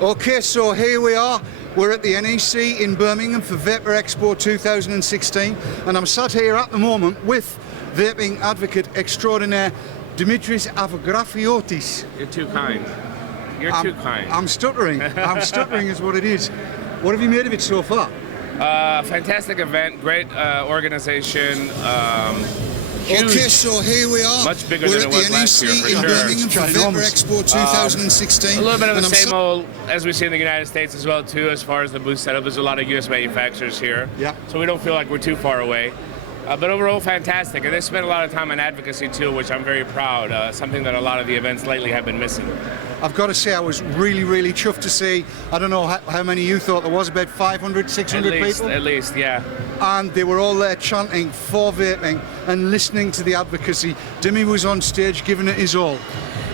Okay, so here we are. We're at the NEC in Birmingham for Vaper Expo 2016, and I'm sat here at the moment with vaping advocate extraordinaire Dimitris Avografiotis. You're too kind. You're too kind. I'm stuttering. I'm stuttering is what it is. What have you made of it so far? Fantastic event, great organization. Huge, okay, so here we are. Much bigger than it was last year, for in sure. Birmingham for Vaper Expo 2016. A little bit of the same old as we see in the United States as well too, as far as the booth setup. There's a lot of U.S. manufacturers here, so we don't feel like we're too far away. But overall, fantastic. And they spent a lot of time on advocacy too, which I'm very proud. Something that a lot of the events lately have been missing. I've got to say, I was really chuffed to see, I don't know how many you thought there was, about 500, 600 people? At least, yeah. And they were all there chanting for vaping and listening to the advocacy. Dimmy was on stage giving it his all.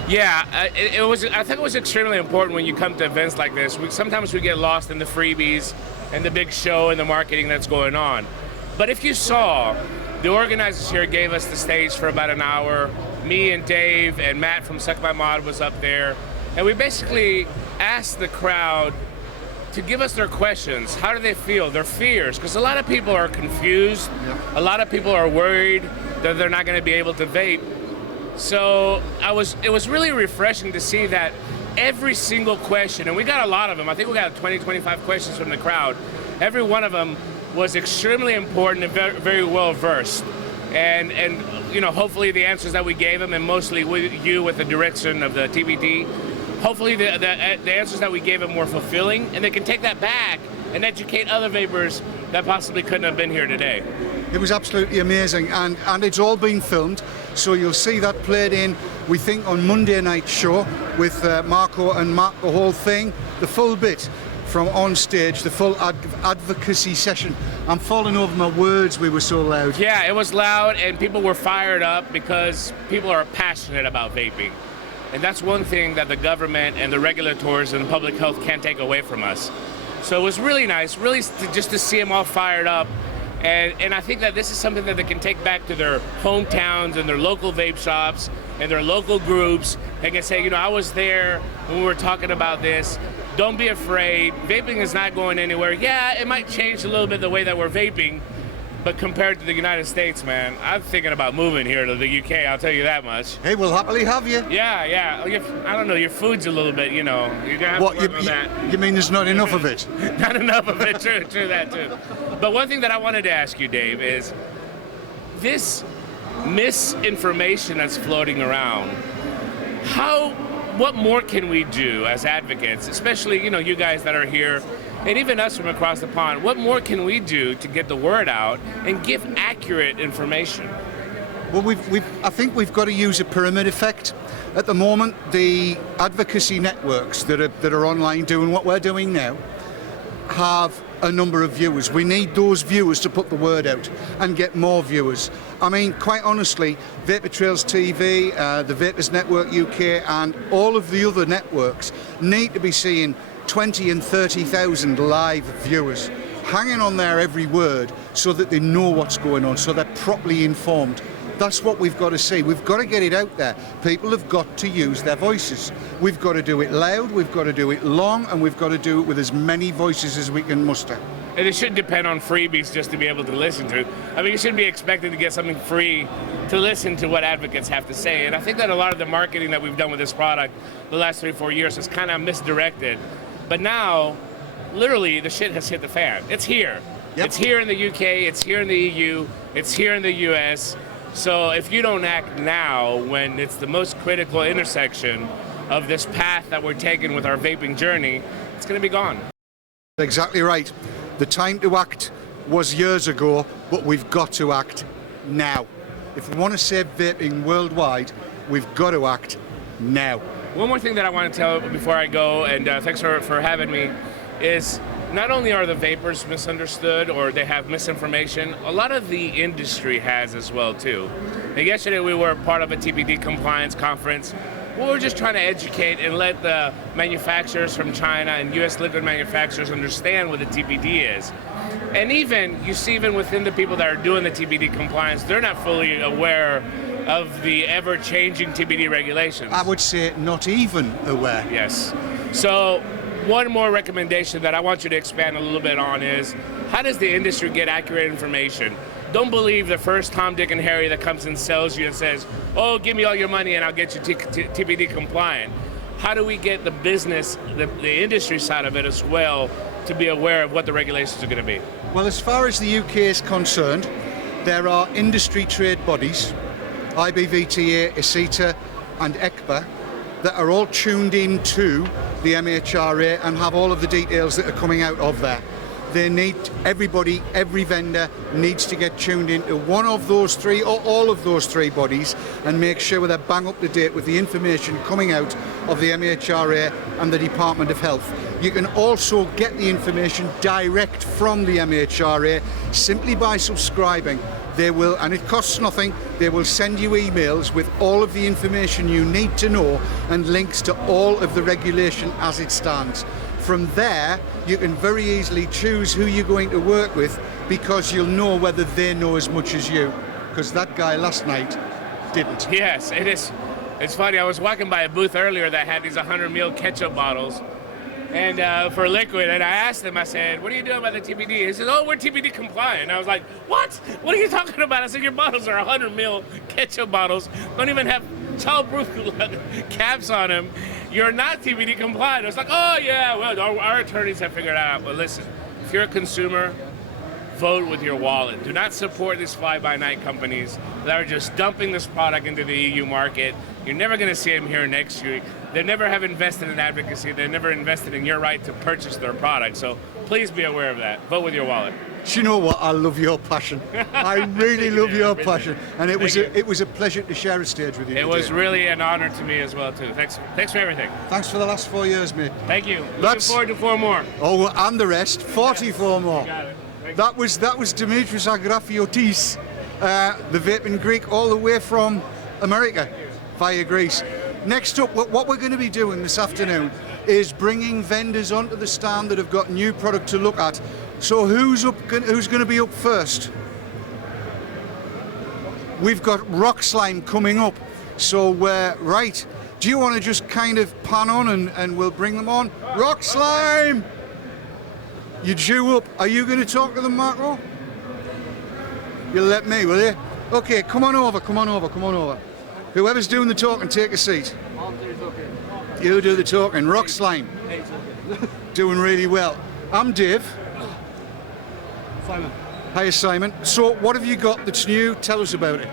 Yeah, it was. I think it was extremely important when you come to events like this. Sometimes we get lost in the freebies and the big show and the marketing that's going on. But if you saw, the organizers here gave us the stage for about an hour. Me and Dave and Matt from Suck My Mod was up there. And we basically asked the crowd to give us their questions. How do they feel? Their fears. Because a lot of people are confused. A lot of people are worried that they're not going to be able to vape. So it was really refreshing to see that every single question, and we got a lot of them. I think we got 20, 25 questions from the crowd. Every one of them was extremely important and very well versed. And you know, hopefully the answers that we gave them, and mostly with you with the direction of the TBD, hopefully the answers that we gave them were fulfilling, and they can take that back and educate other vapors that possibly couldn't have been here today. It was absolutely amazing, and it's all been filmed, so you'll see that played in, we think, on Monday night's show with Marco and Mark, the whole thing, the full bit from on stage, the full advocacy session. I'm falling over my words, we were so loud. Yeah, it was loud, and people were fired up because people are passionate about vaping. And that's one thing that the government and the regulators and the public health can't take away from us. So it was really nice, really just to see them all fired up. And I think that this is something that they can take back to their hometowns and their local vape shops and their local groups. They can say, you know, I was there when we were talking about this. Don't be afraid. Vaping is not going anywhere. Yeah, it might change a little bit the way that we're vaping, but compared to the United States, man, I'm thinking about moving here to the UK, I'll tell you that much. Hey, we'll happily have you. Yeah. I don't know, your food's a little bit, you know, you're gonna have to work on that. You mean there's not enough of it? Not enough of it, true that too. But one thing that I wanted to ask you, Dave, is this misinformation that's floating around, what more can we do as advocates, especially, you know, you guys that are here, and even us from across the pond, what more can we do to get the word out and give accurate information? Well, I think we've got to use a pyramid effect. At the moment, the advocacy networks that are online doing what we're doing now have a number of viewers. We need those viewers to put the word out and get more viewers. I mean, quite honestly, Vaper Trails TV, the Vapers Network UK, and all of the other networks need to be seeing 20 and 30,000 live viewers hanging on their every word so that they know what's going on, so they're properly informed. That's what we've got to see. We've got to get it out there. People have got to use their voices. We've got to do it loud, we've got to do it long, and we've got to do it with as many voices as we can muster. And it shouldn't depend on freebies just to be able to listen to it. I mean, you shouldn't be expected to get something free to listen to what advocates have to say. And I think that a lot of the marketing that we've done with this product the last 3-4 years is kind of misdirected. But now, literally, the shit has hit the fan. It's here. Yep. It's here in the UK, it's here in the EU, it's here in the US. So if you don't act now, when it's the most critical intersection of this path that we're taking with our vaping journey, it's going to be gone. Exactly right. The time to act was years ago, but we've got to act now. If we want to save vaping worldwide, we've got to act now. One more thing that I want to tell before I go, and thanks for having me, is not only are the vapors misunderstood or they have misinformation, a lot of the industry has as well too. Now, yesterday we were part of a TBD compliance conference. We were just trying to educate and let the manufacturers from China and US liquid manufacturers understand what the TBD is. And even within the people that are doing the TBD compliance, they're not fully aware of the ever-changing TBD regulations. I would say not even aware. Yes. So one more recommendation that I want you to expand a little bit on is, how does the industry get accurate information? Don't believe the first Tom, Dick, and Harry that comes and sells you and says, oh, give me all your money and I'll get you TPD compliant. How do we get the business, the industry side of it as well, to be aware of what the regulations are going to be? Well, as far as the UK is concerned, there are industry trade bodies, IBVTA, ICITA, and ECBA, that are all tuned in to the MHRA and have all of the details that are coming out of there. They need, everybody, every vendor needs to get tuned into one of those three or all of those three bodies and make sure they're bang up to date with the information coming out of the MHRA and the Department of Health. You can also get the information direct from the MHRA simply by subscribing. They will, and it costs nothing, they will send you emails with all of the information you need to know and links to all of the regulation as it stands. From there, you can very easily choose who you're going to work with because you'll know whether they know as much as you. Because that guy last night didn't. Yes, it is. It's funny, I was walking by a booth earlier that had these 100 ml ketchup bottles and for liquid, and I asked him, I said, what are you doing about the TPD? He said, oh, we're TPD compliant. And I was like, what? What are you talking about? I said, your bottles are 100 ml ketchup bottles, don't even have childproof caps on them. You're not TPD compliant. I was like, oh yeah, well, our attorneys have figured it out. But listen, if you're a consumer, vote with your wallet. Do not support these fly-by-night companies that are just dumping this product into the EU market. You're never going to see them here next year. They never have invested in advocacy. They never invested in your right to purchase their product. So please be aware of that. Vote with your wallet. Do you know what? I love your passion. I really love your passion, and it was a pleasure to share a stage with you. It was really an honor to me as well too. Thanks for everything. Thanks for the last 4 years, mate. Thank you. Looking forward to 4 more. Oh, and the rest, 44 more. You got it. That was Dimitris Agrafiotis, the Vaping Greek, all the way from America via Greece. Next up, what we're going to be doing this afternoon is bringing vendors onto the stand that have got new product to look at. So who's going to be up first? We've got Rock Slime coming up. So right, do you want to just kind of pan on and we'll bring them on? Rock Slime! You due up. Are you going to talk to them, Marco? You'll let me, will you? Okay, come on over. Whoever's doing the talking, take a seat. I'll do the talking. You do the talking. Rock Slime. Doing really well. I'm Dave. Simon. Hiya, Simon. So, what have you got that's new? Tell us about it.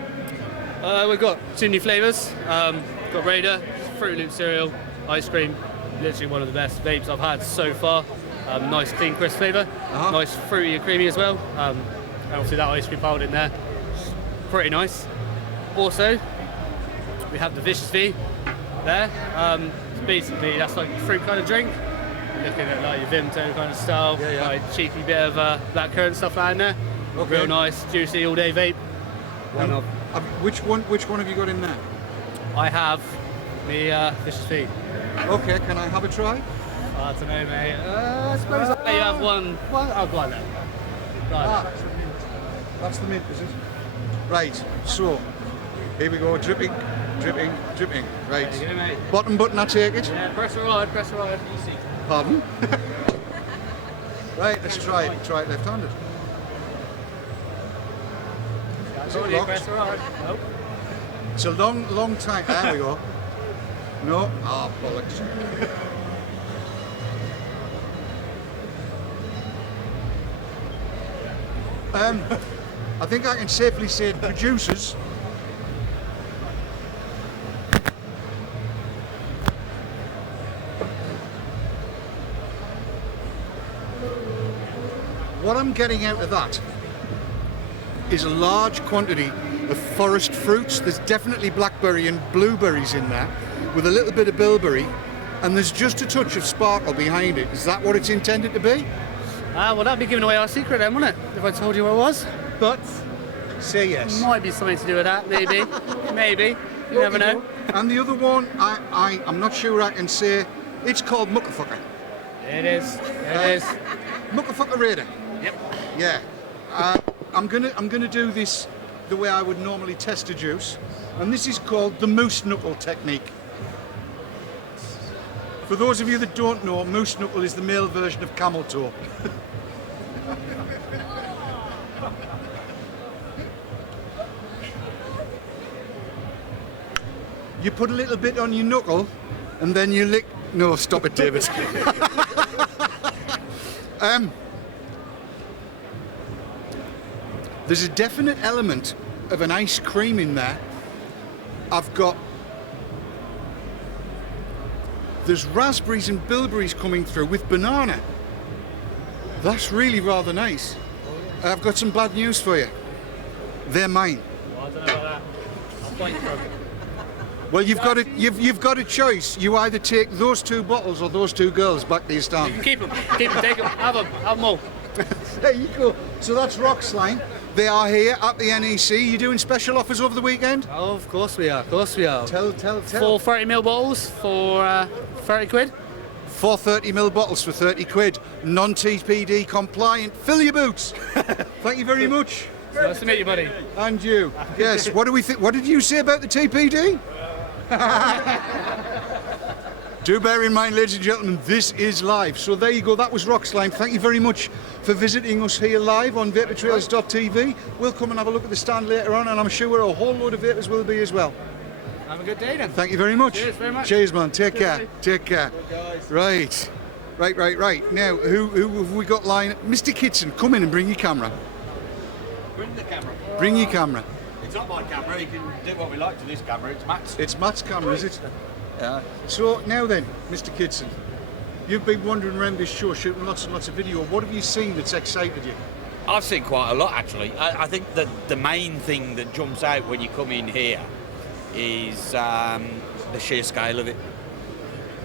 We've got 2 new flavours. Got Raider, Fruit Loop cereal, ice cream. Literally one of the best vapes I've had so far. Nice clean crisp flavour. Nice fruity and creamy as well. And obviously that ice cream piled in there. Pretty nice. Also, we have the Vicious V there. Basically, that's like a fruit kind of drink. Looking at like your Vimto kind of style, like cheeky bit of blackcurrant stuff down there. Okay. Real nice, juicy all day vape. Which one have you got in there? I have the Vicious V. Okay, can I have a try? I don't know, mate. I suppose I'll let you have one. I'll go on then. That's the mint, is it? Right, so here we go, dripping. Right. There you go, mate. Bottom button, I take it? Yeah, press the rod. Pardon? Right, let's try it. Try it left-handed. Is it locked? Press the rod. Nope. It's a long time. There we go. No? Ah, bollocks. I think I can safely say the producers what I'm getting out of that is a large quantity of forest fruits. There's definitely blackberry and blueberries in there with a little bit of bilberry, and there's just a touch of sparkle behind it. Is that what it's intended to be? Well, that'd be giving away our secret then, wouldn't it? If I told you what it was. But say yes. Might be something to do with that, maybe. Maybe. You never know. And the other one, I'm not sure I can say. It's called Muckafucker. It is. Muckafucker Raider. Yep. Yeah. I'm gonna do this the way I would normally test a juice, and this is called the moose knuckle technique. For those of you that don't know, moose knuckle is the male version of camel toe. You put a little bit on your knuckle and then you lick. No, stop it, David. There's a definite element of an ice cream in there. There's raspberries and bilberries coming through with banana. That's really rather nice. I've got some bad news for you. They're mine. Well, I don't know about that. I'm fighting for them. Well, you've got a choice. You either take those 2 bottles or those 2 girls back to your stand. Keep them, take them, have them all. There you go. So that's Rock Slime. They are here at the NEC. You doing special offers over the weekend? Oh, of course we are, Tell. 4 30ml bottles for 30 quid. 4 30ml bottles for 30 quid. Non-TPD compliant. Fill your boots. Thank you very much. Nice to meet you, buddy. And you. Yes. What do we think? What did you say about the TPD? Do bear in mind, ladies and gentlemen, this is live. So there you go. That was Rock Slime. Thank you very much for visiting us here live on vaportrails.tv. We'll come and have a look at the stand later on, and I'm sure a whole load of vapors will be as well. Have a good day then. Thank you very much. Cheers very much. Cheers, man. Take care. Bye. Take care. Right. Now, who have we got lined? Mr. Kitson, come in and bring your camera. Bring the camera. Bring your camera. It's not my camera, you can do what we like to this camera, it's Matt's. It's Matt's camera, is it? Yeah. So now then, Mr. Kitson, you've been wandering around this show shooting lots and lots of video. What have you seen that's excited you? I've seen quite a lot actually. I think that the main thing that jumps out when you come in here is the sheer scale of it.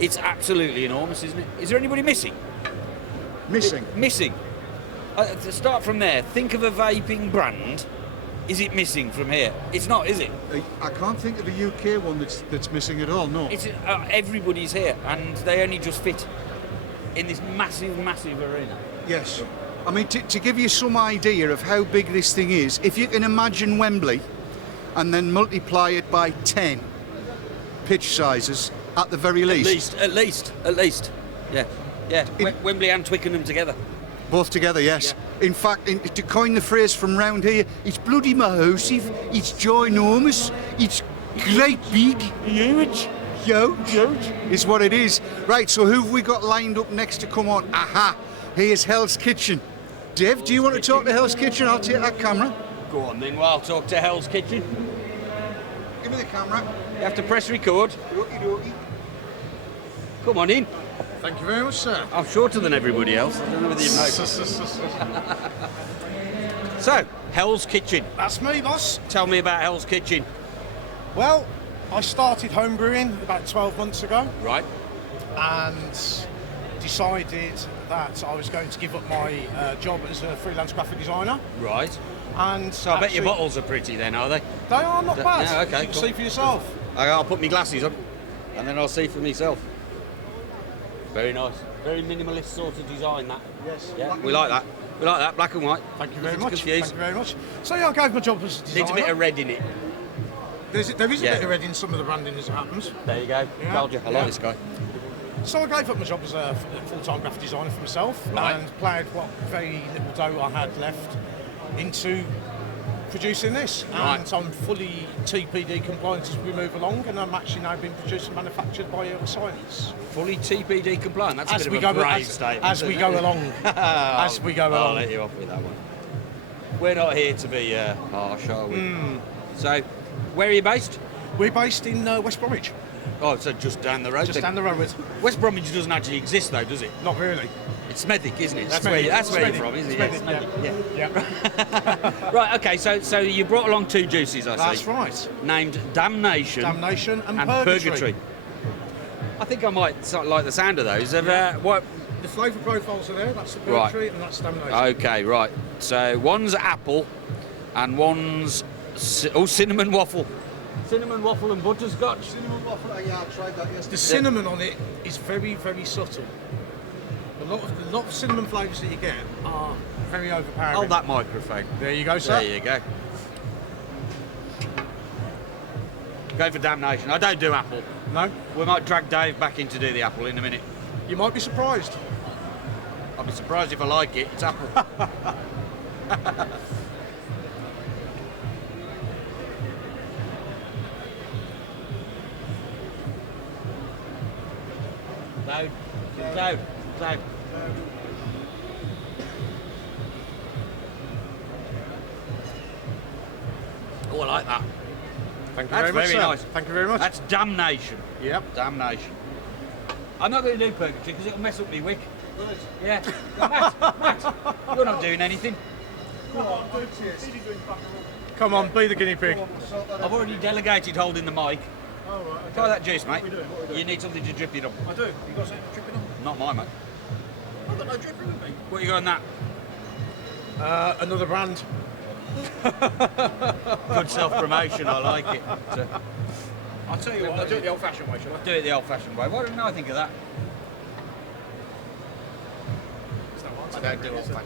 It's absolutely enormous, isn't it? Is there anybody missing? Missing. To start from there, think of a vaping brand. Is it missing from here? It's not, is it? I can't think of a UK one that's missing at all, no. It's everybody's here, and they only just fit in this massive, massive arena. Yes. I mean, to give you some idea of how big this thing is, if you can imagine Wembley and then multiply it by 10 pitch sizes at the very least. At least. Yeah. Wembley and Twickenham together. Both together, yes. Yeah. In fact, to coin the phrase from round here, it's bloody massive, it's ginormous, it's great big, huge, is what it is. Right, so who have we got lined up next to come on? Aha, here's Hell's Kitchen. Dave, do you want to talk to Hell's Kitchen? I'll take that camera. Go on then, well, I'll talk to Hell's Kitchen. Give me the camera. You have to press record. Okie dokie. Come on in. Thank you very much, sir. I'm shorter than everybody else. I don't know whether you've noticed. So, Hell's Kitchen. That's me, boss. Tell me about Hell's Kitchen. Well, I started homebrewing about 12 months ago Right. and decided that I was going to give up my job as a freelance graphic designer. Right. And So I bet your bottles are pretty then, are they? They are not bad. Yeah, okay, You can cool. see for yourself. I'll put my glasses on and then I'll see for myself. Very nice. Very minimalist sort of design, that. Yes. Yeah, we like that. We like that, black and white. Thank you very Nothing to much. confuse. Thank you very much. So yeah, I gave my job as a designer. Needs a bit of red in it. There is a Yeah. bit of red in some of the branding as it happens. There you go. Yeah. Told you. I Yeah. like this guy. So I gave up my job as a full-time graphic designer for myself Right. and ploughed what very little dough I had left into producing this. Right. And I'm fully TPD compliant as we move along, and I'm actually now being produced and manufactured by Science. Fully TPD compliant. That's As a we bit of go a brave as, statement. as we go along. As we go I'll along. let you off with that one. We're not here to be harsh, are we? So, where are you based? We're based in West Bromwich, Oh, so just down the road. just then. down the road. West Bromwich doesn't actually exist, though, does it? Not really. It's Smethwick, isn't it? That's Smethwick. where you're Smethwick. from, isn't it? Smethwick, Yeah, Yeah. Right. Okay. So you brought along 2 juices, I That's see. right. Named Damnation, Damnation and Purgatory. I think I might like the sound of those. What? The flavour profiles are there. That's the Right. Purgatory and that's Damnation. Okay. Right. So one's apple, and one's cinnamon waffle. Cinnamon waffle and butterscotch. Cinnamon waffle, yeah, I tried that yesterday. The cinnamon on it is very, very subtle. A lot of cinnamon flavours that you get are very overpowering. Hold that microphone. There you go, sir. There you go. Go for Damnation. I don't do apple. No? We might drag Dave back in to do the apple in a minute. You might be surprised. I'll be surprised if I like it. It's apple. Loud. Loud. Loud. Oh, I like that. Thank you That's very much, very sir. nice. Thank you very much. That's damnation. Yep. Damnation. I'm not going to do purgatory because it'll mess up my wick. Yeah. Matt, you're not doing anything. Come on, be the guinea pig. I've already delegated holding the mic. Oh, right, okay. Try that juice, mate. What are we doing? What are we doing? You need something to drip it on. I do. You got something dripping on? Not mine, mate. I've got no dripping with me. What you got on that? Another brand. Good self-promotion, I like it. I'll tell you what, I'll do it the old-fashioned way, shall I? Do it the old-fashioned way. Why didn't I think of that? I don't do old-fashioned.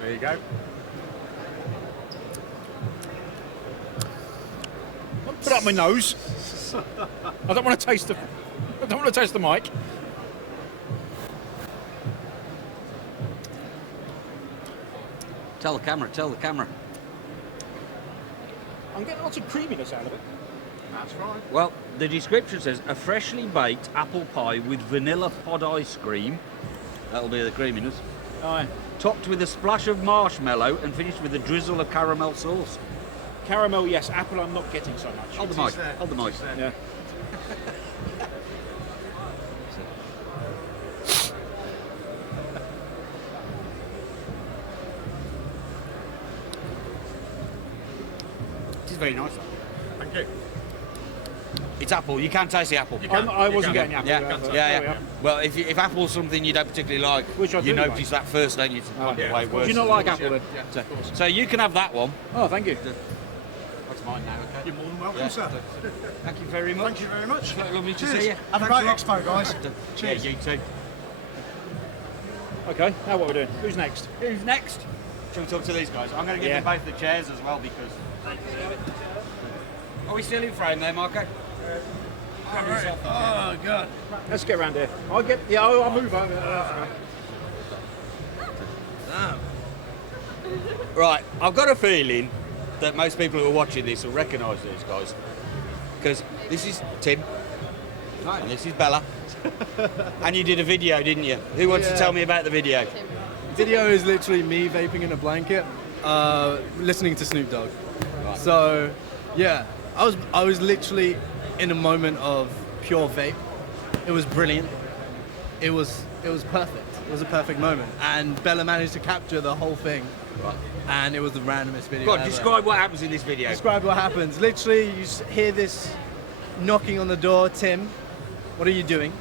There you go. Put it up my nose. I don't want to taste the. I don't want to taste the mic. Tell the camera, tell the camera. I'm getting lots of creaminess out of it. That's right. Well, the description says a freshly baked apple pie with vanilla pod ice cream. That'll be the creaminess. Aye. Topped with a splash of marshmallow and finished with a drizzle of caramel sauce. Caramel, yes. Apple, I'm not getting so much. Hold the mic. Hold the mic. Yeah. It is very nice. Thank you. It's apple. You can taste the apple. I wasn't getting apple. Yeah, but yeah, there we yeah. are. Well, if apple's something you don't particularly like, Which I you do notice like. that first, don't you? Oh, The yeah. way it Do works. you not like apple then? Yeah, of course. So you can have that one. Oh, thank you. That's mine now, okay? You're more than welcome, Yeah. sir. Thank you very much. Thank you very much. Lovely to Cheers. see you. Have a great expo, guys. Yeah, you too. Okay, now what are we doing? Who's next? Who's next? Shall we talk to these guys? I'm going to give Yeah. them both the chairs as well because. Are we still in frame there, Marco? Grab yourself. Oh, God. Let's get around here. I'll move over. Right, I've got a feeling that most people who are watching this will recognise these guys because this is Tim and this is Bella. And you did a video, didn't you? Who wants to tell me about the video? Video is literally me vaping in a blanket, listening to Snoop Dogg. Right. So, yeah, I was literally in a moment of pure vape. It was brilliant. It was perfect. It was a perfect moment, and Bella managed to capture the whole thing. Right. And it was the randomest video. Go on, ever. describe what happens in this video. Describe what happens. Literally, you hear this knocking on the door. Tim, what are you doing?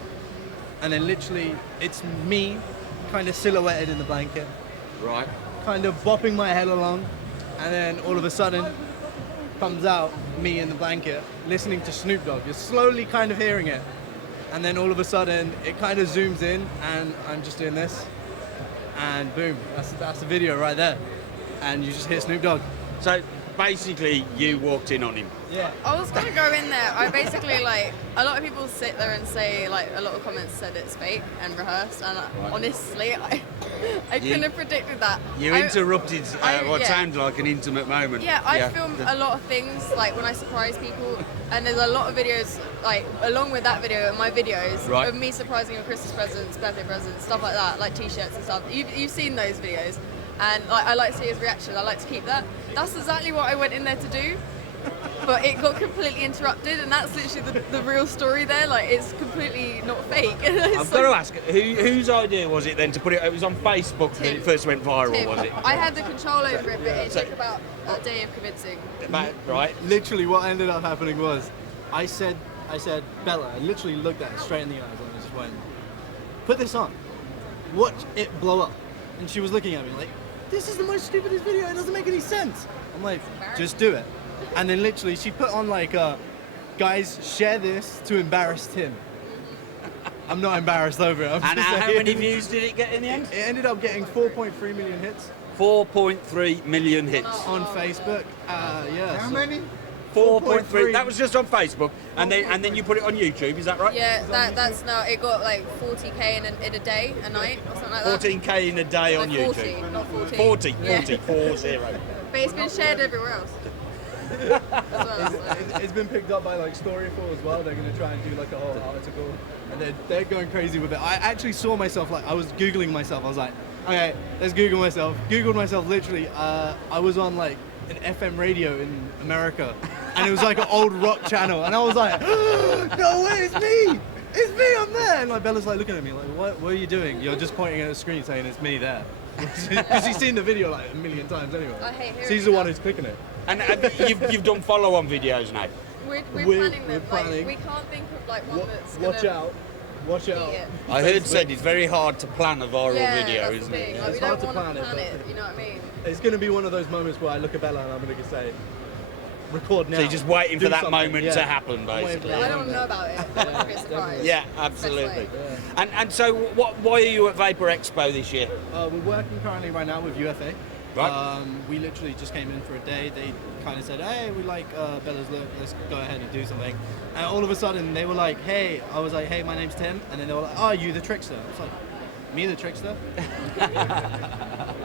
And then literally, it's me, kind of silhouetted in the blanket, Right. kind of bopping my head along, and then all of a sudden comes out me in the blanket listening to Snoop Dogg. You're slowly kind of hearing it, and then all of a sudden it kind of zooms in, and I'm just doing this, and boom, that's the video right there, and you just hear Snoop Dogg. So basically, you walked in on him. Yeah. I was gonna go in there. I basically a lot of people sit there and say a lot of comments said it's fake and rehearsed, and honestly, I couldn't have predicted that. You interrupted what yeah. sounds like an intimate moment. Yeah, I film a lot of things when I surprise people, and there's a lot of videos along with that video and my videos Right. of me surprising with Christmas presents, birthday presents, stuff like that, like t-shirts and stuff. You've seen those videos, and I like to see his reaction. I like to keep that. That's exactly what I went in there to do. But it got completely interrupted, and that's literally the real story there. It's completely not fake. I've got to ask, whose idea was it then to put it? It was on Facebook that it first went viral, Tim, was it? I had the control over it, but it So- took about a day of convincing. Right. Literally, what ended up happening was, I said, Bella, I literally looked at her straight in the eyes and I just went, put this on, watch it blow up. And she was looking at me like, this is the most stupidest video, it doesn't make any sense. I'm like, just do it. And then literally she put on guys, share this to embarrass Tim. I'm not embarrassed over it. I'm And just how saying. many views did it get in the end? It ended up getting 4.3 million hits 4.3 million hits. on Facebook. Yeah. How so many? 4.3. That was just on Facebook, and then you put it on YouTube. Is that right? Yeah, that's now, it got like 40k in a day, a night, or something like that. 14k in a day on No, 40, YouTube. not 14. 40, Yeah. 40. But it's been shared everywhere else. As well, so. It's been picked up by like Storyful as well. They're going to try and do like a whole article, and they're going crazy with it. I actually saw myself, like I was Googling myself. I was like, okay, let's Google myself. Googled myself literally. I was on like an FM radio in America, and it was like an old rock channel, and I was like, no way, it's me! It's me, I'm there! And like Bella's like looking at me like, what are you doing? You're just pointing at a screen saying it's me there. Because she's seen the video like a million times anyway. I hate hearing She's the that. one who's clicking it. And you've done follow-on videos now. We're We're planning them. planning. Like, we can't think of like one that's Watch gonna out. Watch beat out. it. I heard said it's very hard to plan a viral Yeah, video, that's isn't the it? thing. Yeah, Like, it's we hard don't to want to plan plan it, it, you know what I mean? It's going to be one of those moments where I look at Bella and I'm going to say, record now. So you're just waiting Do for that something. moment Yeah. to happen, I'm waiting for basically. that I don't moment. know about it. I want to be a surprise. Yeah, Best absolutely. way. And so why are you at Vaper Expo this year? We're working currently right now with UFA. Right. We literally just came in for a day. They kind of said, hey, we like Bella's look, let's go ahead and do something. And all of a sudden they were like, hey, I was like, hey, my name's Tim. And then they were like, oh, you the trickster? I was like, me the trickster?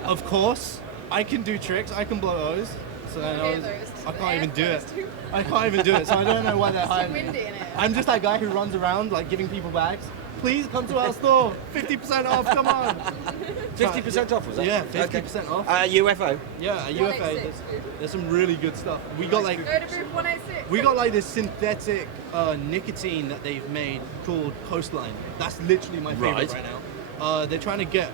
Of course, I can do tricks, I can blow O's. So then I can't even do it. I can't even do it, so I don't know why they're It's so hiring me. windy in it. I'm just that guy who runs around like giving people bags. Please come to our store, 50% off, come on. 50% off, was that? Yeah, 50% off. UFO. Yeah, at UFA, there's some really good stuff. We got like Go to booth 186. we got like this synthetic nicotine that they've made called Coastline. That's literally my favorite right now. They're trying to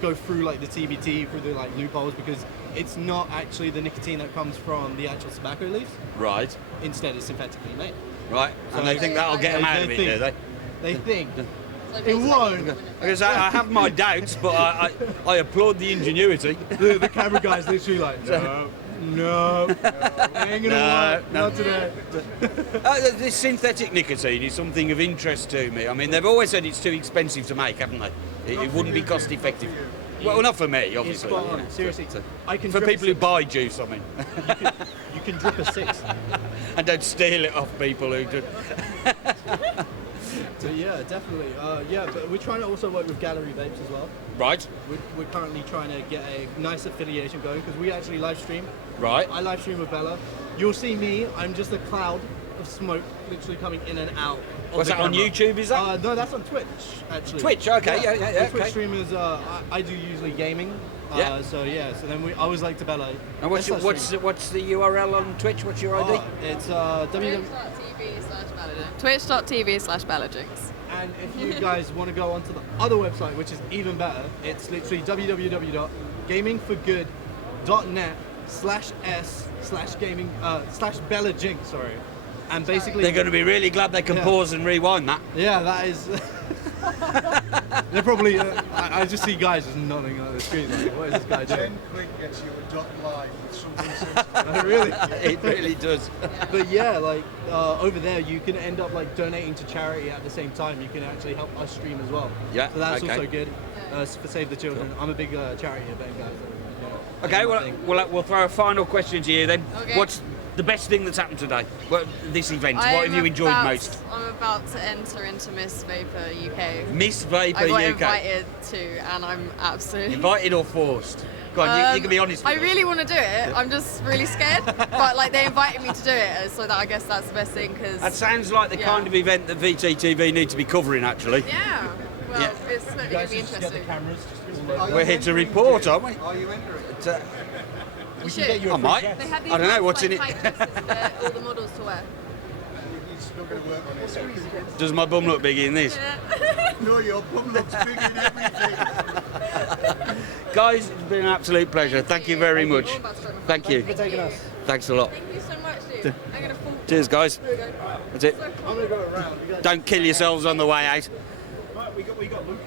go through like the TBT, through the like loopholes, because it's not actually the nicotine that comes from the actual tobacco leaves. Right. Instead, it's synthetically made. Right. And they think that'll get them out of it, do they? They think. So It basically, won't. Because I have my doubts, but I applaud the ingenuity. The camera guy's literally like, no, ain't gonna work, not today. This synthetic nicotine is something of interest to me. I mean, they've always said it's too expensive to make, haven't they? It wouldn't be cost effective. Well, not for me, It's obviously. spot on. you know. Seriously, I can For drip people who buy juice, I mean. you can drip a 6. And don't steal it off people who do. So yeah, definitely. Yeah, but we're trying to also work with Gallery Vapes as well. Right, We're currently trying to get a nice affiliation going because we actually live stream. right. I live stream with Bella. You'll see me. I'm just a cloud of smoke, literally coming in and out. Of Was the that on camera. YouTube, is that? No, that's on Twitch actually. Twitch, okay, yeah, The Twitch okay. streamers, I do usually gaming. Yeah. So yeah, so then I was like to Bella. And what's the URL on Twitch? What's your ID? It's www. Twitch.tv/Bellajinx. And if you guys want to go onto the other website, which is even better, it's literally www.gamingforgood.net/s/gaming/Bella Jinx, sorry. And basically They're going to be really glad they can Yeah. pause and rewind that. yeah, that is. They're probably. I just see guys just nodding at the screen like, what is this guy doing? 10 click gets you a dot live with something sensible. Really? It really does. But yeah, like over there, you can end up like donating to charity at the same time. You can actually help us stream as well. Yeah, So that's okay. also good for Save the Children. I'm a big charity event guy. So, Okay, we'll throw a final question to you then. Okay. What's the best thing that's happened today? Well, this event. What have you enjoyed most? I'm about to enter into Miss Vaper UK. Miss Vaper I got UK. invited to, and I'm absolutely. Invited or forced? Go on, you can be honest with I us. really want to do it. I'm just really scared, but like they invited me to do it, so that I guess that's the best thing because. That sounds like the Yeah. kind of event that VTTV need to be covering, actually. Yeah. Well, Yeah. it's certainly you going guys to be should just get the interesting. cameras just all over. We're here to report, aren't we? Are you entering? You can get should. you I might. They had these I don't know, nice, what's in like, it? tight dresses for all the models to wear. It's not going to work on this. Does my bum look big in this? No, your bum looks big in everything. Guys, it's been an absolute pleasure. Thank you very much. Thank you. for taking us. Thanks a lot. Thank you so much, dude. I'm going to fall. Cheers, guys. There we go. That's it. I'm gonna go around. You guys- Don't kill yourselves on the way out. Right, we got Luke.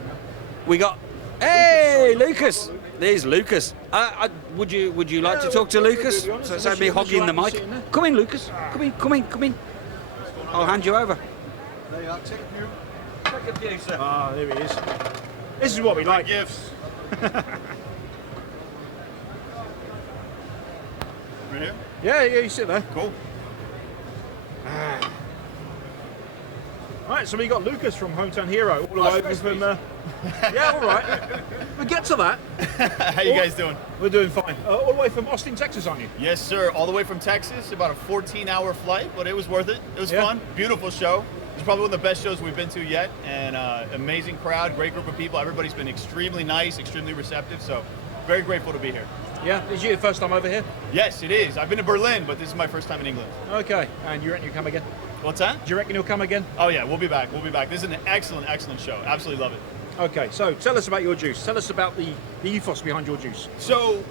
We got. Hey, Lucas. There's Lucas. Would you like to talk to Lucas? So instead of me hogging the mic. Come in, Lucas. Come in. I'll hand you over. There you are, take a few. Take a few, sir. Ah, there he is. This is what we like. Gifts. Yeah, you sit there. Cool. All right, so we got Lucas from Hometown Hero all the way over from. Yeah, all right. We'll get to that. How you guys doing? We're doing fine. All the way from Austin, Texas, aren't you? Yes, sir. All the way from Texas. About a 14-hour flight, but it was worth it. It was fun. Beautiful show. It's probably one of the best shows we've been to yet, and amazing crowd, great group of people. Everybody's been extremely nice, extremely receptive. So, very grateful to be here. Yeah. Is it your first time over here? Yes, it is. I've been to Berlin, but this is my first time in England. Okay. And you reckon you'll come again? What's that? Do you reckon you'll come again? Oh yeah, we'll be back. We'll be back. This is an excellent, excellent show. Absolutely love it. Okay, so tell us about your juice. Tell us about the ethos behind your juice. So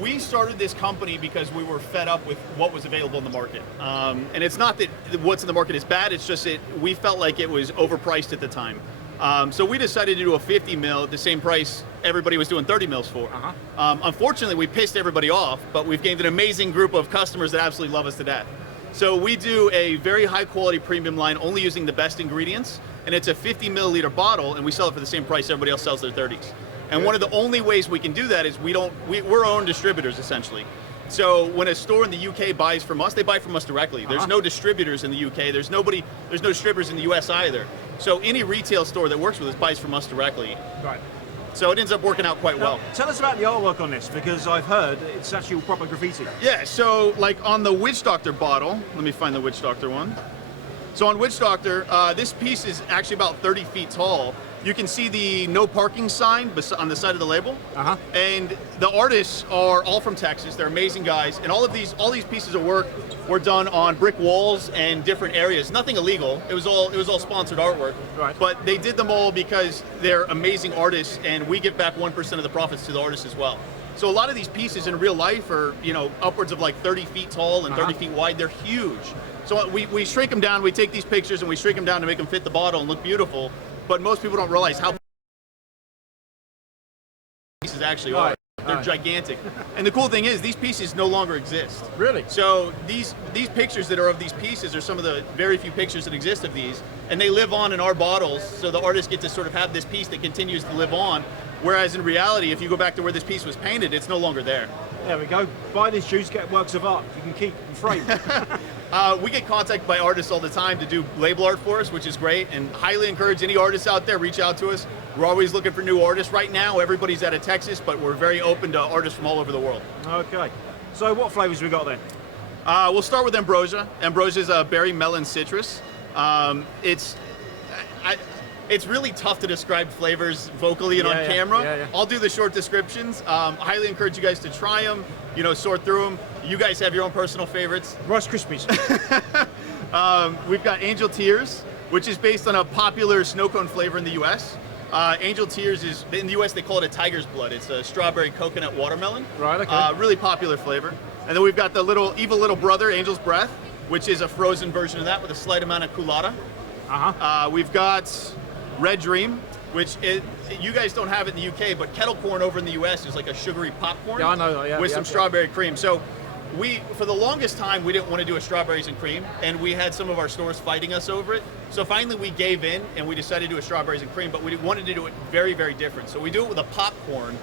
we started this company because we were fed up with what was available in the market. And it's not that what's in the market is bad, it's just that we felt like it was overpriced at the time. So we decided to do a 50 mil at the same price everybody was doing 30 mils for. Unfortunately, we pissed everybody off, but we've gained an amazing group of customers that absolutely love us to death. So we do a very high quality premium line only using the best ingredients, and it's a 50 milliliter bottle, and we sell it for the same price everybody else sells their 30s. And one of the only ways we can do that is we're our own distributors essentially. So when a store in the UK buys from us, they buy from us directly. There's no distributors in the UK. There's no distributors in the US either. So any retail store that works with us buys from us directly. Right. So it ends up working out quite well. Tell us about the artwork on this, because I've heard it's actually proper graffiti. Yeah, so like on the Witch Doctor bottle, let me find the Witch Doctor one. So on Witch Doctor, this piece is actually about 30 feet tall. You can see the no parking sign on the side of the label. And the artists are all from Texas. They're amazing guys. And all these pieces of work were done on brick walls and different areas. Nothing illegal. It was all sponsored artwork. Right. But they did them all because they're amazing artists, and we give back 1% of the profits to the artists as well. So a lot of these pieces in real life are, upwards of like 30 feet tall and 30 feet wide. They're huge. So we shrink them down. We take these pictures and we shrink them down to make them fit the bottle and look beautiful. But most people don't realize how pieces actually are. They're gigantic. And the cool thing is these pieces no longer exist. Really? So these pictures that are of these pieces are some of the very few pictures that exist of these, and they live on in our bottles, so the artists get to sort of have this piece that continues to live on, whereas in reality, if you go back to where this piece was painted, it's no longer there. There we go. Buy this juice, get works of art you can keep and frame. We get contacted by artists all the time to do label art for us, which is great, and highly encourage any artists out there, reach out to us. We're always looking for new artists. Right now, everybody's out of Texas, but we're very open to artists from all over the world. Okay. So what flavors we got then? We'll start with Ambrosia. Ambrosia is a berry melon citrus. It's really tough to describe flavors vocally and on camera. I'll do the short descriptions. Highly encourage you guys to try them, sort through them. You guys have your own personal favorites. Rice Krispies. We've got Angel Tears, which is based on a popular snow cone flavor in the US. Angel Tears is, in the US they call it a tiger's blood. It's a strawberry coconut watermelon. Right, okay. Really popular flavor. And then we've got the evil little brother, Angel's Breath, which is a frozen version of that with a slight amount of culotta. We've got Red Dream, which you guys don't have it in the UK, but kettle corn over in the US is like a sugary popcorn. Yeah, I know that, with some strawberry cream. So for the longest time, we didn't want to do a strawberries and cream, and we had some of our stores fighting us over it. So finally we gave in and we decided to do a strawberries and cream, but we wanted to do it very, very different. So we do it with a popcorn,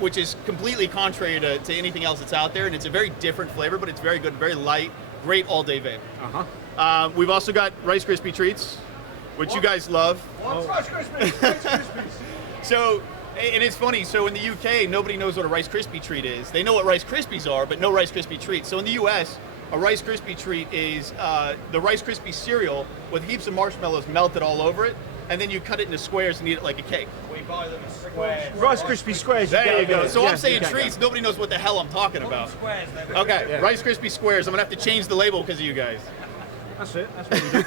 which is completely contrary to anything else that's out there, and it's a very different flavor, but it's very good, very light, great all-day vape. We've also got Rice Krispie Treats, which you guys love. Rice Krispies. So, and it's funny, so in the UK, nobody knows what a Rice Krispie treat is. They know what Rice Krispies are, but no Rice Krispie treats. So in the US, a Rice Krispie treat is the Rice Krispie cereal with heaps of marshmallows melted all over it, and then you cut it into squares and eat it like a cake. We buy them as squares. Rice Krispie squares. There you go. So I'm saying treats, nobody knows what the hell I'm talking about. Okay, Rice Krispie squares. I'm gonna have to change the label because of you guys. That's it. That's what we do.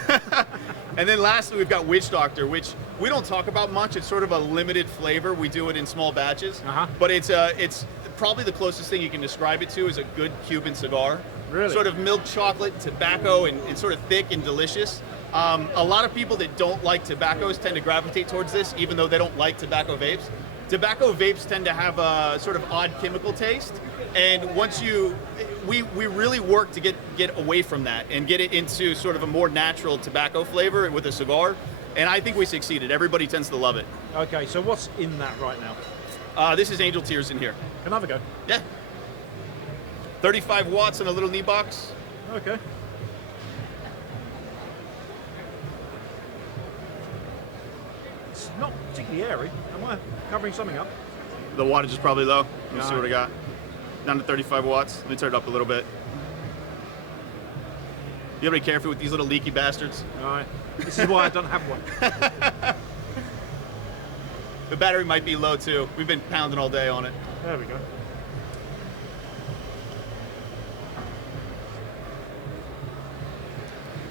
And then lastly, we've got Witch Doctor, which we don't talk about much. It's sort of a limited flavor. We do it in small batches, but it's probably the closest thing you can describe it to is a good Cuban cigar. Really? Sort of milk chocolate, tobacco, and sort of thick and delicious. A lot of people that don't like tobaccos tend to gravitate towards this, even though they don't like tobacco vapes. Tobacco vapes tend to have a sort of odd chemical taste, and we really work to get away from that and get it into sort of a more natural tobacco flavor with a cigar, and I think we succeeded. Everybody tends to love it. Okay, so what's in that right now? This is Angel Tears in here. Can I have a go? Yeah. 35 watts in a little knee box. Okay. not particularly airy. Am I covering something up? The wattage is probably low. Let me see what I got. Down to 35 watts. Let me turn it up a little bit. You gotta be careful with these little leaky bastards. All right. This is why I don't have one. The battery might be low too. We've been pounding all day on it. There we go.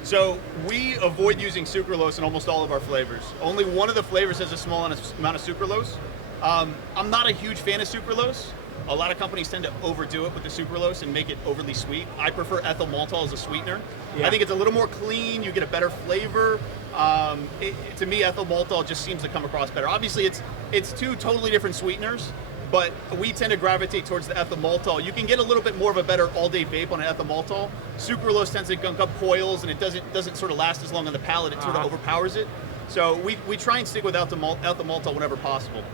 So we avoid using sucralose in almost all of our flavors. Only one of the flavors has a small amount of sucralose. I'm not a huge fan of sucralose. A lot of companies tend to overdo it with the sucralose and make it overly sweet. I prefer ethyl maltol as a sweetener. Yeah. I think it's a little more clean, you get a better flavor. To me, ethyl maltol just seems to come across better. Obviously, it's two totally different sweeteners, but we tend to gravitate towards the ethyl maltol. You can get a little bit more of a better all-day vape on an ethyl maltol. Sucralose tends to gunk up coils, and it doesn't sort of last as long on the palate. It sort of overpowers it. So we try and stick with ethyl maltol whenever possible.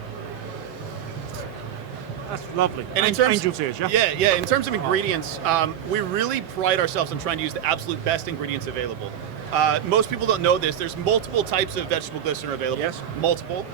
That's lovely. And Angel tears, yeah? Yeah. In terms of ingredients, we really pride ourselves on trying to use the absolute best ingredients available. Most people don't know this. There's multiple types of vegetable glycerin available. Yes. Multiple.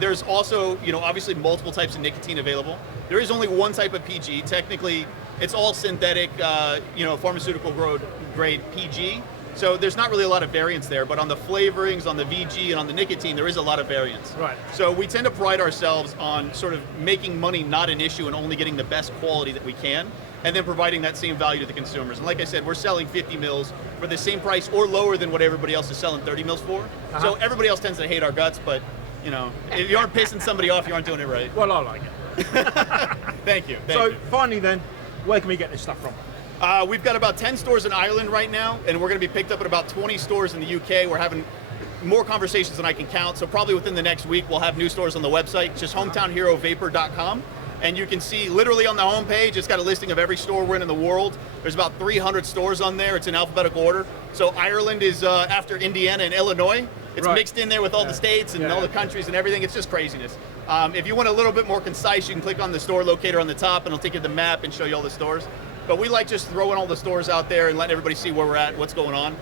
There's also, obviously multiple types of nicotine available. There is only one type of PG. Technically, it's all synthetic, pharmaceutical grade PG. So there's not really a lot of variance there, but on the flavorings, on the VG, and on the nicotine, there is a lot of variance. Right. So we tend to pride ourselves on sort of making money not an issue and only getting the best quality that we can, and then providing that same value to the consumers. And like I said, we're selling 50 mils for the same price or lower than what everybody else is selling 30 mils for. So everybody else tends to hate our guts, but if you aren't pissing somebody off, you aren't doing it right. Well, I like it. Thank you. So finally then, where can we get this stuff from? We've got about 10 stores in Ireland right now, and we're going to be picked up at about 20 stores in the UK. We're having more conversations than I can count, so probably within the next week we'll have new stores on the website, just hometownherovapor.com. And you can see literally on the homepage, it's got a listing of every store we're in the world. There's about 300 stores on there. It's in alphabetical order. So Ireland is after Indiana and Illinois. It's mixed in there with all the states and all the countries and everything. It's just craziness. If you want a little bit more concise, you can click on the store locator on the top and it'll take you to the map and show you all the stores. But we like just throwing all the stores out there and letting everybody see where we're at, what's going on.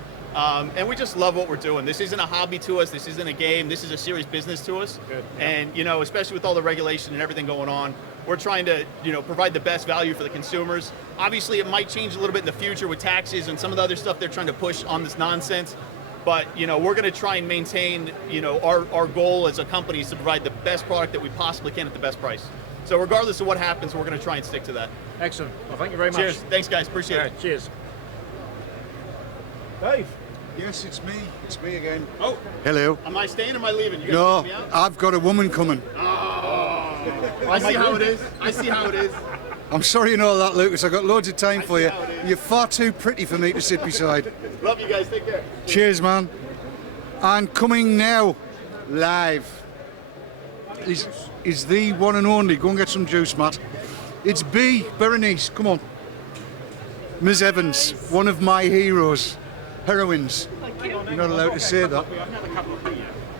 And we just love what we're doing. This isn't a hobby to us. This isn't a game. This is a serious business to us. Good. And, especially with all the regulation and everything going on, we're trying to, provide the best value for the consumers. Obviously, it might change a little bit in the future with taxes and some of the other stuff they're trying to push on this nonsense. But, we're going to try and maintain, our goal as a company is to provide the best product that we possibly can at the best price. So regardless of what happens, we're going to try and stick to that. Excellent. Well, thank you very much. Cheers. Thanks, guys. Appreciate it. Cheers. Dave. Yes, it's me. It's me again. Oh. Hello. Am I staying or am I leaving? You guys No, kick me out? I've got a woman coming. I see how it is. I see how it is. I'm sorry you know that, Lucas. I've got loads of time for you. You're far too pretty for me to sit beside. Love you guys. Take care. Cheers, man. And coming now, live, is the one and only. Go and get some juice, Matt. It's Berenice. Come on. Ms. Evans, one of my heroes, heroines. You're not allowed to say that.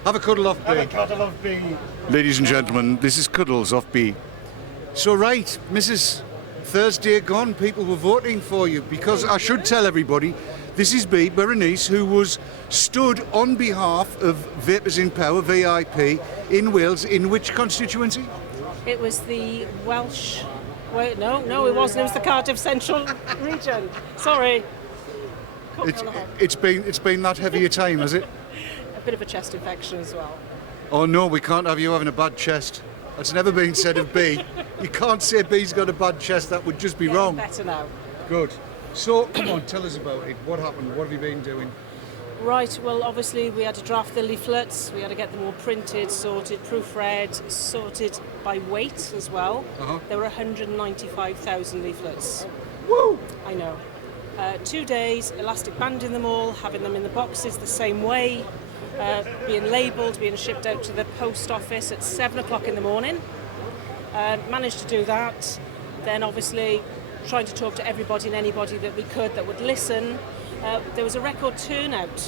Have a cuddle off B. Ladies and gentlemen, this is Cuddles off B. So right, Mrs. Thursday gone, people were voting for you because I should tell everybody, this is B, Berenice, who was stood on behalf of Vapers in Power, VIP, in Wales, in which constituency? It was the Welsh... Wait, no, it wasn't. It was the Cardiff Central region. Sorry. It's been that heavy a time, has it? A bit of a chest infection as well. Oh no, we can't have you having a bad chest. That's never been said of B. You can't say B's got a bad chest, that would just be wrong. Better now. Good. So, come on, tell us about it. What happened? What have you been doing? Right, well, obviously we had to draft the leaflets, we had to get them all printed, sorted, proofread, sorted by weight as well. There were 195,000 leaflets. Woo! I know. 2 days, elastic banding them all, having them in the boxes the same way, being labelled, being shipped out to the post office at 7 o'clock in the morning. Managed to do that. Then obviously trying to talk to everybody and anybody that we could that would listen. There was a record turnout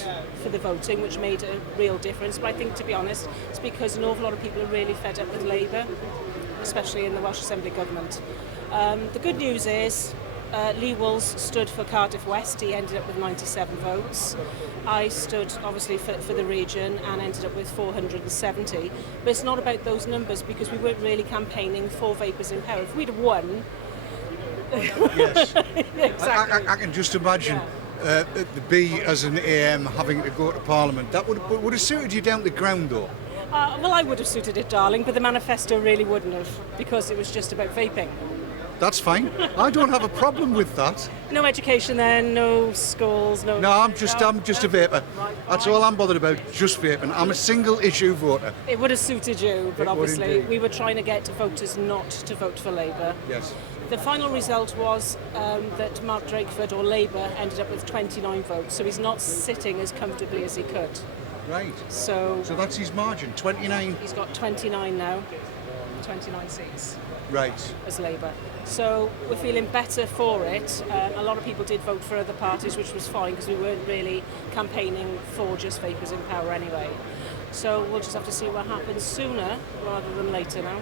for the voting, which made a real difference. But I think, to be honest, it's because an awful lot of people are really fed up with Labour, especially in the Welsh Assembly government. The good news is Lee Walls stood for Cardiff West. He ended up with 97 votes. I stood obviously for the region and ended up with 470. But it's not about those numbers because we weren't really campaigning for Vapers in Power. If we'd have won, Yes. exactly. I can just imagine the B as an AM having to go to Parliament. That would have suited you down to the ground, though. Well, I would have suited it, darling, but the manifesto really wouldn't have because it was just about vaping. That's fine. I don't have a problem with that. No education then, no schools, no... No, I'm just a vapor. That's all I'm bothered about, just vaping. I'm a single issue voter. It would have suited you, but It would obviously indeed. we were trying to get voters not to vote for Labour. Yes. The final result was that Mark Drakeford, or Labour, ended up with 29 votes, so he's not sitting as comfortably as he could. Right. So that's his margin, 29. He's got 29 now, 29 seats. Right. As Labour. So we're feeling better for it. A lot of people did vote for other parties, which was fine because we weren't really campaigning for just Vapers in Power anyway. So we'll just have to see what happens sooner rather than later now.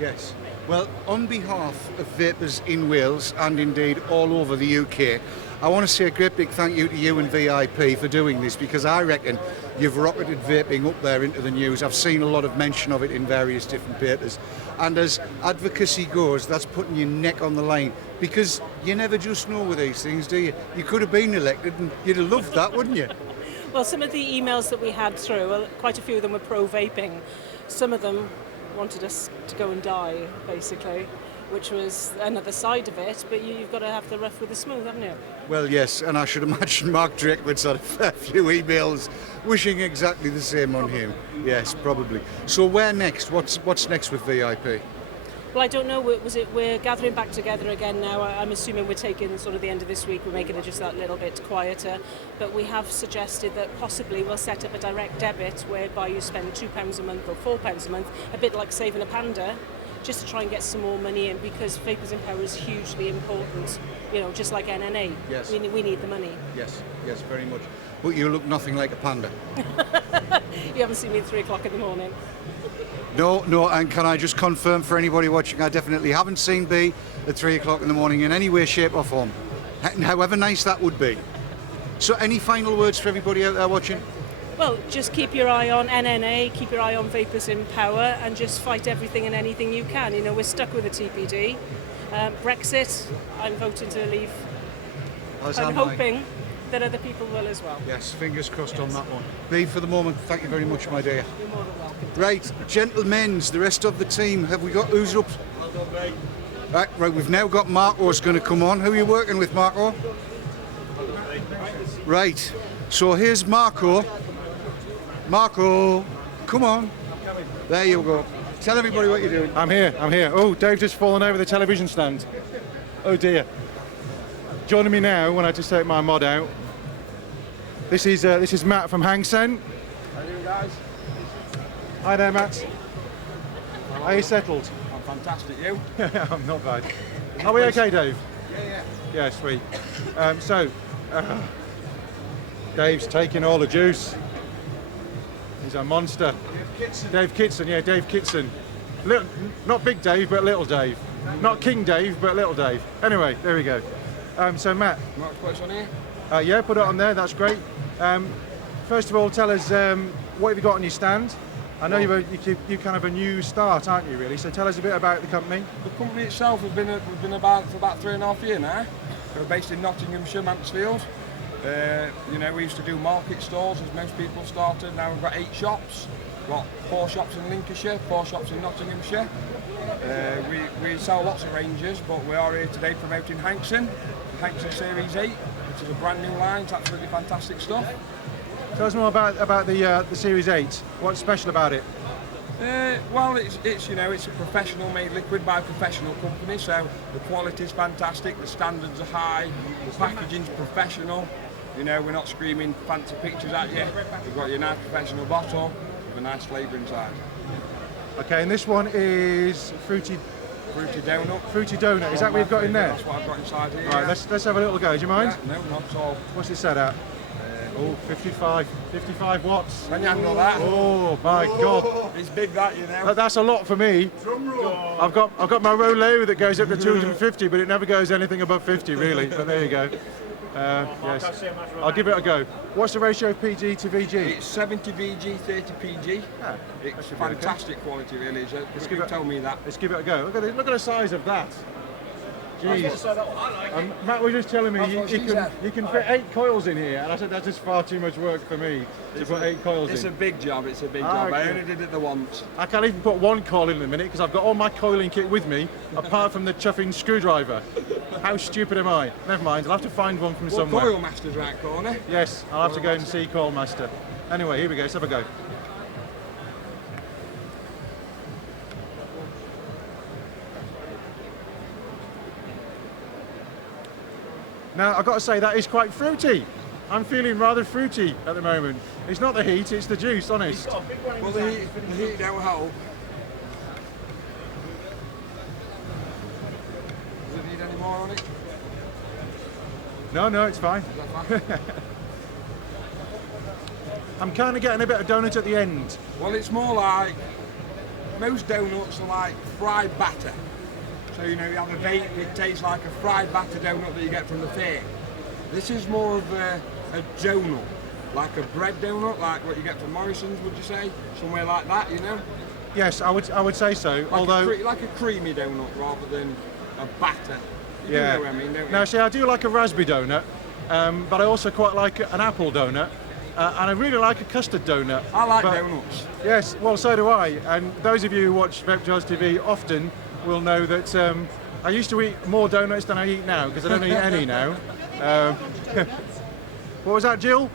Yes. Well, on behalf of Vapers in Wales and indeed all over the UK, I want to say a great big thank you to you and VIP for doing this because I reckon you've rocketed vaping up there into the news. I've seen a lot of mention of it in various different papers. And as advocacy goes, that's putting your neck on the line because you never just know with these things, do you? You could have been elected and you'd have loved that, wouldn't you? Well, some of the emails that we had through, well, quite a few of them were pro-vaping. Some of them wanted us to go and die, basically, which was another side of it, but you've got to have the rough with the smooth, haven't you? Well, yes, and I should imagine Mark Drakewood's had a fair few emails wishing exactly the same on him. Yes, probably. So where next? What's next with VIP? Well, I don't know. We're gathering back together again now. I'm assuming we're taking sort of the end of this week. We're making it just that little bit quieter. But we have suggested that possibly we'll set up a direct debit whereby you spend £2 a month or £4 a month, a bit like saving a panda, just to try and get some more money in because Vapers in Power is hugely important. You know, just like NNA. Yes. We need the money. Yes, very much. But you look nothing like a panda. You haven't seen me at 3 o'clock in the morning. No, and can I just confirm for anybody watching, I definitely haven't seen B at 3 o'clock in the morning in any way, shape or form. However nice that would be. So any final words for everybody out there watching? Well, just keep your eye on NNA, keep your eye on Vapers in Power and just fight everything and anything you can. You know, we're stuck with the TPD. Brexit, I'm voting to leave. I'm hoping that other people will as well. Yes, fingers crossed on that one. B, for the moment, thank you very much, my dear. You're more than welcome. Right, gentlemen, the rest of the team, have we got who's up? Right, we've now got Marco's going to come on. Who are you working with, Marco? Right, so here's Marco. Marco, come on. There you go. Tell everybody what you're doing. I'm here. Oh, Dave just fallen over the television stand. Oh dear. Joining me now when I just take my mod out. This is Matt from Hang Sen. How are you guys? Hi there, Matt. Are you settled? I'm fantastic, you? I'm not bad. Are we okay, Dave? Yeah. Yeah, sweet. Dave's taking all the juice. He's a monster. Dave Kitson, yeah, Dave Kitson. Not Big Dave, but Little Dave. Not King Dave, but Little Dave. Anyway, there we go. So Matt. You want to put this on here? Yeah, put it on there, that's great. First of all, tell us what have you got on your stand? I know you're kind of a new start, aren't you, really? So tell us a bit about the company. The company itself, we've been about for about 3.5 years now. We're based in Nottinghamshire, Mansfield. You know, we used to do market stalls as most people started. Now we've got 8 shops. We've got 4 shops in Lincolnshire, 4 shops in Nottinghamshire. We sell lots of ranges, but we are here today promoting Hankson Series 8, which is a brand new line. It's absolutely fantastic stuff. Tell us more about the Series 8. What's special about it? Well, it's you know, it's a professional made liquid by a professional company, so the quality is fantastic, the standards are high, the packaging's professional. You know, we're not screaming fancy pictures at you. We've got your nice professional bottle with a nice flavour inside. Okay, and this one is fruity donut. Fruity donut. Is that what you've got in there? That's what I've got inside here. Right, let's have a little go. Do you mind? Yeah, no, not at all. What's it set at? Oh, 55 watts. Can you handle that? Oh my God. It's big, that, you know. That's a lot for me. I've got my Rollo that goes up to 250, but it never goes anything above 50 really, but there you go. Yes, I'll give it a go. What's the ratio of PG to VG? It's 70 VG, 30 PG. Yeah, it's fantastic quality, really. Tell me that. Let's give it a go. Look at the size of that. Jeez. Matt was just telling me you can fit 8 coils in here, and I said that's just far too much work for me to put 8 coils in. It's a big job. It's a big job. I only did it the once. I can't even put 1 coil in a minute because I've got all my coiling kit with me, apart from the chuffing screwdriver. How stupid am I? Never mind. I'll have to find one from somewhere. Coil Master's right corner. Yes, I'll have to go and see Coil Master. Anyway, here we go. Let's have a go. Now, I've got to say, that is quite fruity. I'm feeling rather fruity at the moment. It's not the heat, it's the juice, honest. Well, the heat don't help. Does it need any more on it? No, it's fine. I'm kind of getting a bit of donut at the end. Well, it's more like, most donuts are like fried batter. So, you know, you have a vape, it tastes like a fried batter donut that you get from the fair. This is more of a donut, like a bread donut, like what you get from Morrison's, would you say? Somewhere like that, you know? Yes, I would say so. Like although like a creamy donut rather than a batter. You yeah. know what I mean, don't you? Now, see, I do like a raspberry donut, but I also quite like an apple donut, and I really like a custard donut. I like donuts. Yes, well, so do I. And those of you who watch Vape TV often will know that I used to eat more donuts than I eat now because I don't eat any now. What was that, Jill?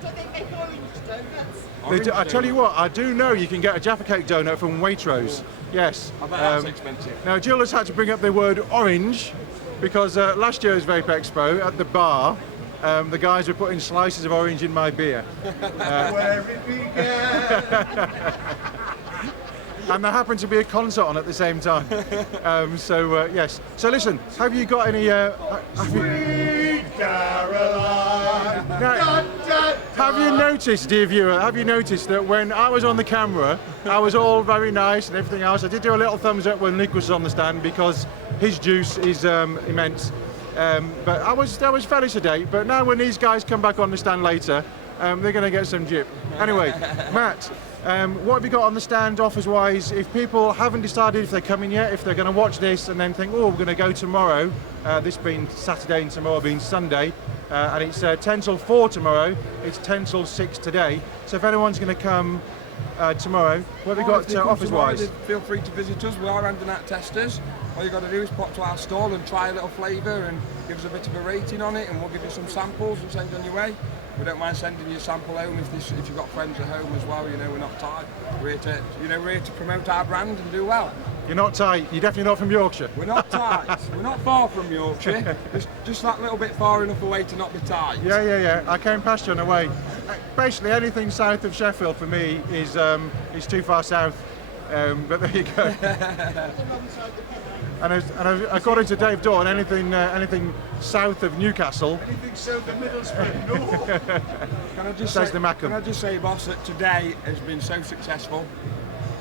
I tell you what, I do know you can get a Jaffa Cake donut from Waitrose. Yes. I bet that's expensive. Now, Jill has had to bring up the word orange because last year's Vape Expo at the bar, the guys were putting slices of orange in my beer. Where it began. And there happened to be a concert on at the same time. Yes. So listen, have you got any... Sweet Caroline. Have you noticed, dear viewer, have you noticed that when I was on the camera, I was all very nice and everything else. I did do a little thumbs up when Nick was on the stand because his juice is immense. But I was fairly sedate, but now when these guys come back on the stand later, they're going to get some jip. Anyway, Matt, what have you got on the stand offers-wise? If people haven't decided if they're coming yet, if they're going to watch this and then think, oh, we're going to go tomorrow, this being Saturday and tomorrow being Sunday, and it's 10 till 4 tomorrow, it's 10 till 6 today. So if anyone's going to come tomorrow, what have we got offers-wise? Feel free to visit us. We are handing out testers. All you've got to do is pop to our stall and try a little flavour and give us a bit of a rating on it, and we'll give you some samples and send on your way. We don't mind sending you a sample home if you've got friends at home as well. You know, we're not tight. We're here to promote our brand and do well. You're not tight. You're definitely not from Yorkshire. We're not tight. We're not far from Yorkshire. Just that little bit far enough away to not be tight. Yeah. I came past you on the way. Basically, anything south of Sheffield for me is too far south. But there you go. And according to Dave Dawn, anything south of Newcastle. Anything south of Middlesbrough? No. Can I just say, boss, that today has been so successful.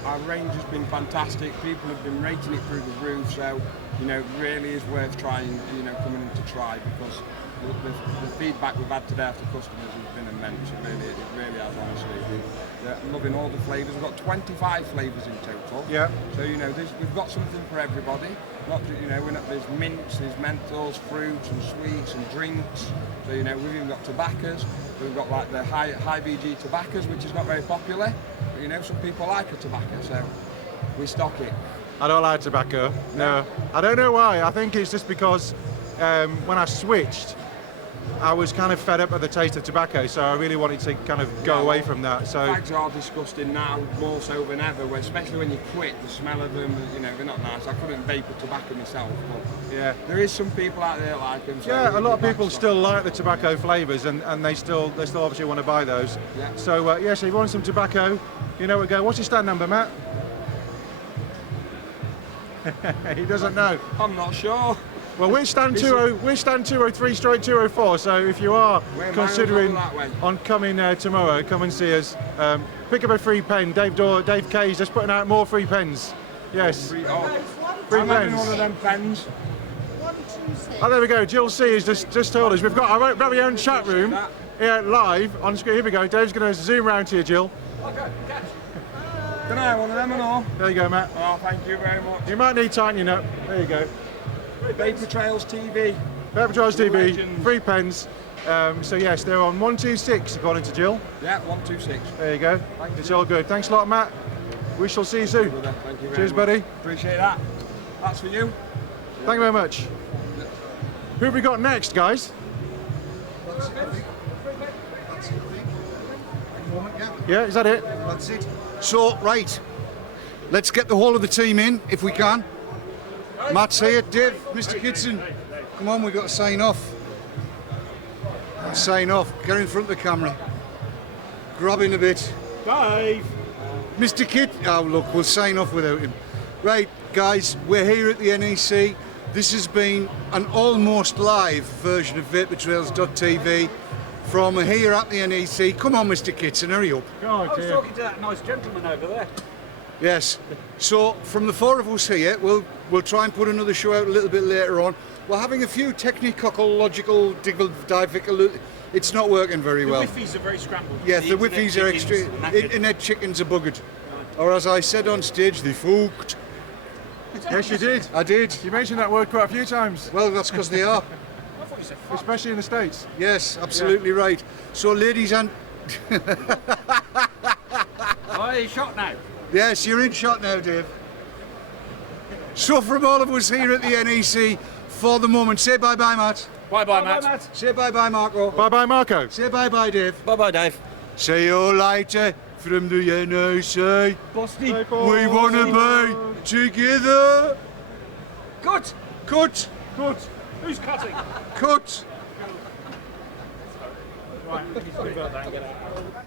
Our range has been fantastic. People have been rating it through the roof. So, you know, it really is worth trying. You know, coming in to try because the feedback we've had today after customers has been immense. It really has, honestly. Yeah, loving all the flavours. We've got 25 flavours in total. Yeah. So you know, we've got something for everybody. Not you know, there's mints, there's menthols, fruits and sweets and drinks. So you know, we've even got tobaccos. We've got like the high VG tobaccos, which is not very popular. But you know, some people like a tobacco, so we stock it. I don't like tobacco. No, I don't know why. I think it's just because when I switched, I was kind of fed up with the taste of tobacco, so I really wanted to kind of go away from that. So fags are disgusting now, more so than ever, especially when you quit. The smell of them, you know, they're not nice. I couldn't vape a tobacco myself, but yeah, there is some people out there like them. So yeah, a lot of people still like the tobacco flavours, and they still obviously want to buy those. Yeah. So so if you want some tobacco, you know where to go. What's your stand number, Matt? He doesn't know. I'm not sure. Well, we're stand 203/204. So if you are considering on coming tomorrow, come and see us. Pick up a free pen. Dave K is just putting out more free pens. Yes. Free I'm having pens. one of them pens. Oh, there we go. Jill C has just told us we've got our very own chat room here live on screen. Here we go. Dave's going to zoom round to you, Jill. Can I have one of them and all? There you go, Matt. Oh, thank you very much. You might need tightening up. There you go. Vaper Trails TV. Vaper Trails TV. Legends. Free pens. So yes, they're on 126 according to Jill. Yeah, 126. There you go. It's all good. Thanks a lot, Matt. We shall see you soon. Thank you very Cheers, much. buddy. Appreciate that. That's for you. Thank you very much. Who have we got next, guys? Yeah, is that it? That's it. So, right, let's get the whole of the team in, if we can. Matt's here, Dave, Mr. Kitson. Come on, we've got to sign off. Sign off, get in front of the camera. Grab in a bit. Dave! Mr. Kit, oh look, we'll sign off without him. Right, guys, we're here at the NEC. This has been an almost live version of VaporTrails.tv from here at the NEC. Come on, Mr. Kitson, hurry up. I was talking to that nice gentleman over there. Yes. So from the four of us here, we'll try and put another show out a little bit later on. We're having a few technological difficulties. It's not working very well. The Wi-Fi's are very scrambled. Yeah, the Wi-Fi's are extreme. Internet chickens are buggered. Or as I said on stage, they fucked. Yes, you did. I did. You mentioned that word quite a few times. Well, that's because they are. I thought you said fuck. Especially in the States. Yes, absolutely right. So, ladies and... Oh, he's shot now. Yes, you're in shot now, Dave. So from all of us here at the NEC, for the moment, say bye-bye, Matt. Bye-bye, Matt. Say bye-bye, Marco. Bye-bye, Marco. Say bye-bye, Dave. Bye-bye, Dave. See you later from the NEC. Bosty. We want to be together. Cut. Cut. Cut. Who's cutting? Cut. Right, he's got that and get out.